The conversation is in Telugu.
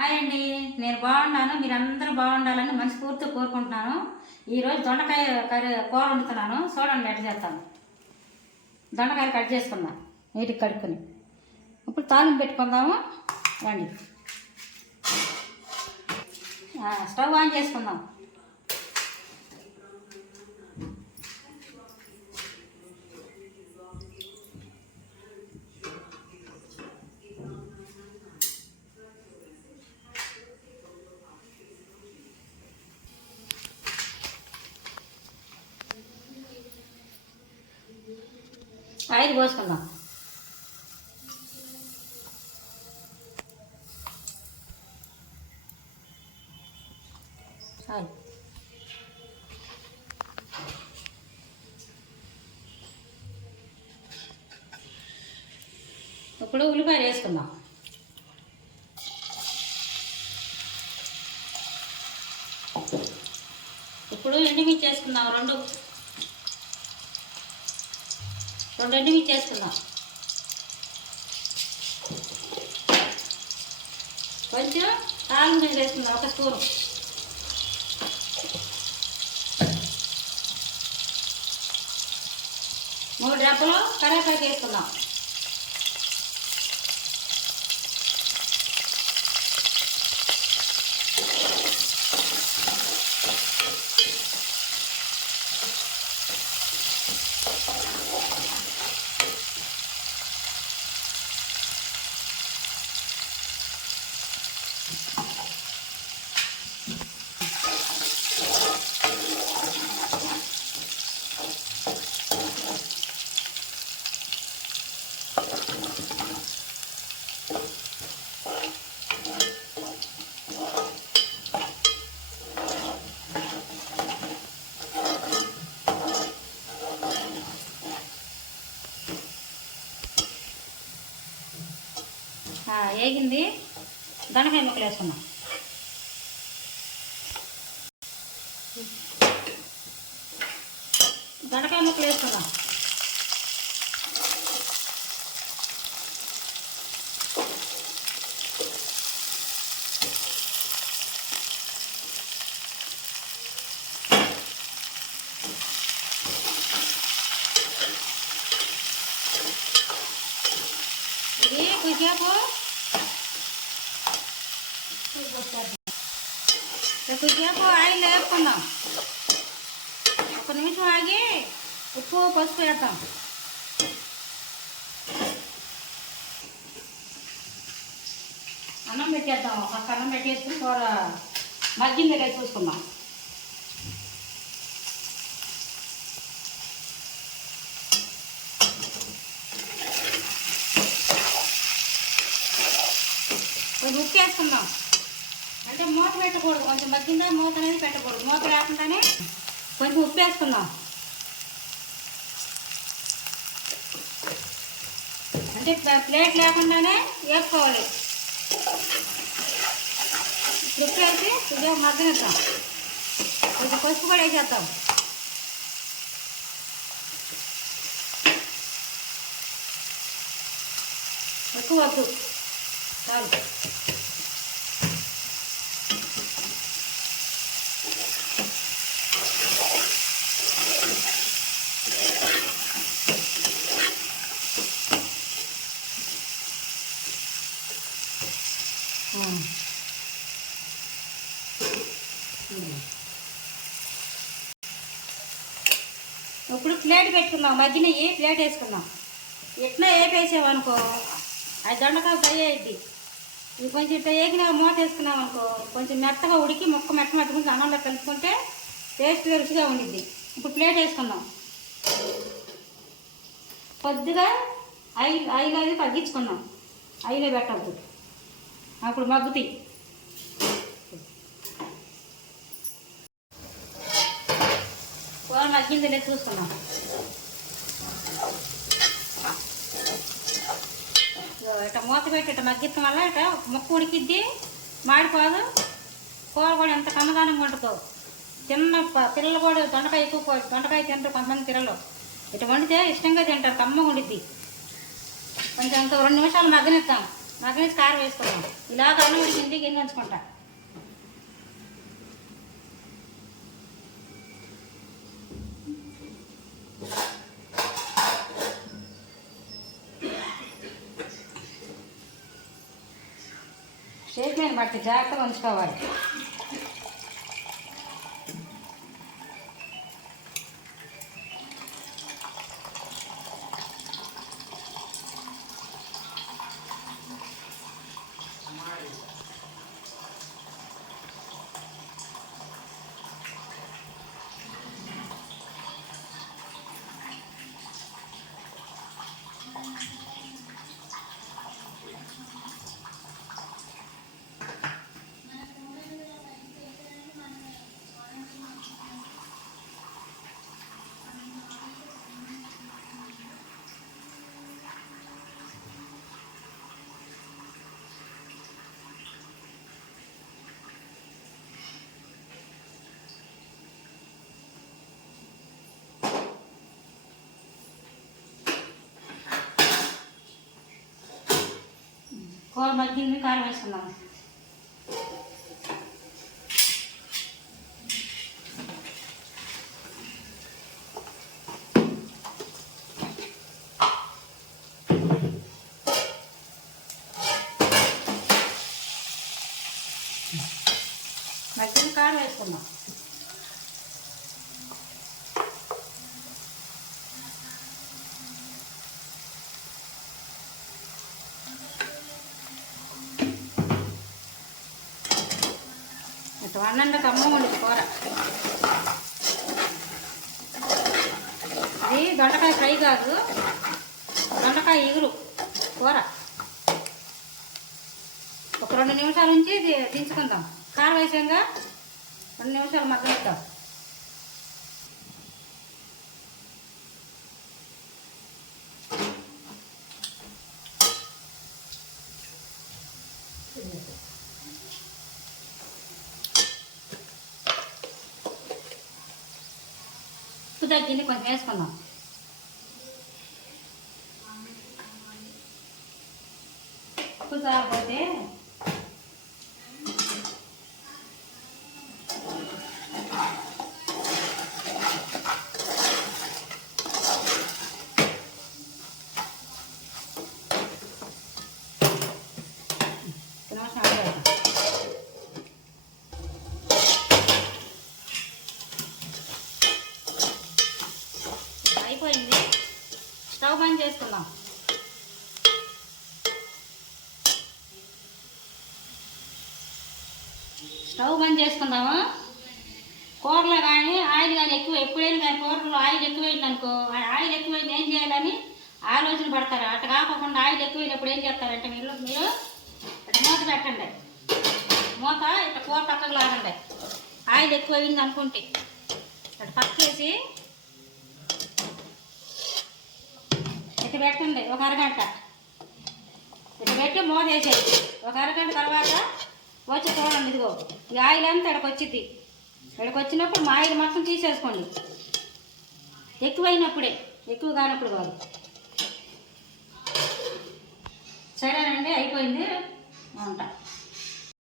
హాయ్ అండి, నేను బాగున్నాను. మీరందరూ బాగుండాలని మనస్ఫూర్తిగా కోరుకుంటున్నాను. ఈరోజు దొండకాయ కర్రీ కూర వండుతున్నాను. చూడండి ఎట్లా చేస్తాను. దొండకాయలు కట్ చేసుకుందాం, నీటికి కడుక్కొని. ఇప్పుడు తాలింపు పెట్టుకుందాము రండి. స్టవ్ ఆన్ చేసుకుందాం. ఆయిల్ పోసుకుందాం. చాలు. ఇప్పుడు ఉల్లిపాయలు వేసుకుందాం. ఇప్పుడు ఎండుమిర్చి వేసుకుందాం. రెండు ఎండుమిర్చి వేసుకుందాం. కొంచెం తాలింపు గింజలు వేసుకుందాం, ఒక స్పూను. మూడు డబ్బలు కరివేపాకు వేసుకుందాం. వేగింది. దొండకాయ ముక్కలు వేసుకున్నాం. దొండకాయ ముక్కలు వేసుకుందాం. ఇది కొద్దిసేపు ఆయిల్ వేసుకుందాం. ఒక నిమిషం ఆగి ఉప్పు పసుపు వేద్దాం. అన్నం పెట్టేద్దాం. ఒక అన్నం పెట్టేసుకుని కూర మధ్య దగ్గర చూసుకుందాం. కొంచెం ఉప్పు వేసుకుందాం. అంటే మూత పెట్టకూడదు, కొంచెం మగ్గిందా మూత అనేది పెట్టకూడదు. మూత లేకుండానే కొంచెం ఉప్పు వేసుకుందాం. అంటే ప్లేట్ లేకుండానే వేసుకోవాలి. ఉప్పు వేసి కొద్దిగా మగ్గనిద్దాం. కొంచెం పసుపు కూడా వేసేద్దాం. ఎక్కువ వద్దు, చాలు. ఇప్పుడు ప్లేట్ పెట్టుకుందాం. మధ్యన ప్లేట్ వేసుకుందాం. ఎట్లా వేపేసామనుకో అది దొండకాయ ఫ్రై అయ్యిద్ది. ఇది కొంచెం ఇట్లా వేగిన మూత వేసుకున్నాం అనుకో కొంచెం మెత్తగా ఉడికి ముక్క మెట్టుకుంటే అన్నంలో కలుపుకుంటే టేస్ట్గా రుచిగా ఉండిద్ది. ఇప్పుడు ప్లేట్ వేసుకుందాం. కొద్దిగా ఆయిల్ అది తగ్గించుకుందాం. ఆయిలే పెట్టద్దు, అప్పుడు మగ్గుతాయి. కూర మగ్గింది లేదు చూసుకున్నాం. ఇట్లా మూత పెట్టి ఇట్లా మగ్గిస్తాం వల్ల ఇట్లా ముక్క ఉడికిద్ది, మాడిపోదు. కూర కూడా ఎంత కమ్మదానంగా వండుకో. చిన్న పిల్లలు కూడా దొండకాయ దొండకాయ తింటారు కొంతమంది పిల్లలు. ఇట్లా వండితే ఇష్టంగా తింటారు, కమ్మగా ఉండిద్ది. కొంచెం ఇంకో 2 నిమిషాలు మగ్గనిద్దాం. మగ్గ నుంచి కారం వేసుకున్నాం. ఇలాగ అన్నం ఉడికింది గిన్నె ఉంచుకుంటా. షేక్ మీద పట్టి జాగ్రత్తగా ఉంచుకోవాలి. కూర మగ్గింది, కారం వేసుకుందాం. మగ్గింది, కారం వేసుకుందాం. అన్నంలో కమ్మగా ఉండదు కూర. ఇది దొండకాయ ఫ్రై కాదు, దొండకాయ ఇగురు కూర. ఒక 2 నిమిషాల నుంచి దించుకుందాం. కారం వేసాక 2 నిమిషాలు మగ్గనిద్దాం. ఉప్పు తగ్గింది, కొంచెం వేసుకుందాం. ఉప్పు చాలకపోతే అయిపోయింది. స్టవ్ బంద్ చేసుకుందాం. స్టవ్ బంద్ చేసుకుందాము. కూరలో కానీ ఆయిల్ కానీ ఎప్పుడైనా కానీ కూరలో ఆయిల్ ఎక్కువైంది అనుకో, ఆయిల్ ఎక్కువైంది ఏం చేయాలని ఆలోచన పడతారు. అట్లా కాకుండా ఆయిల్ ఎక్కువైనప్పుడు ఏం చేస్తారంటే మీరు ఇట్లా మూత పెట్టండి. మూత ఇట్లా కూర పక్కకు లాగండి. ఆయిల్ ఎక్కువైంది అనుకుంటే ఇట్లా పక్కేసి ఇట్లా పెట్టండి. ఒక అరగంట ఇట్లా పెట్టి మూత వేసేది. ఒక అరగంట తర్వాత వచ్చి చూడండి, ఇదిగో ఈ ఆయిల్ అంతా ఇక్కడికి వచ్చింది. ఇక్కడికి వచ్చినప్పుడు మా ఆయిల్ మొత్తం తీసేసుకోండి. ఎక్కువైనప్పుడే, ఎక్కువ కానప్పుడు కాదు. సరేనండి, అయిపోయింది. ఉంటా.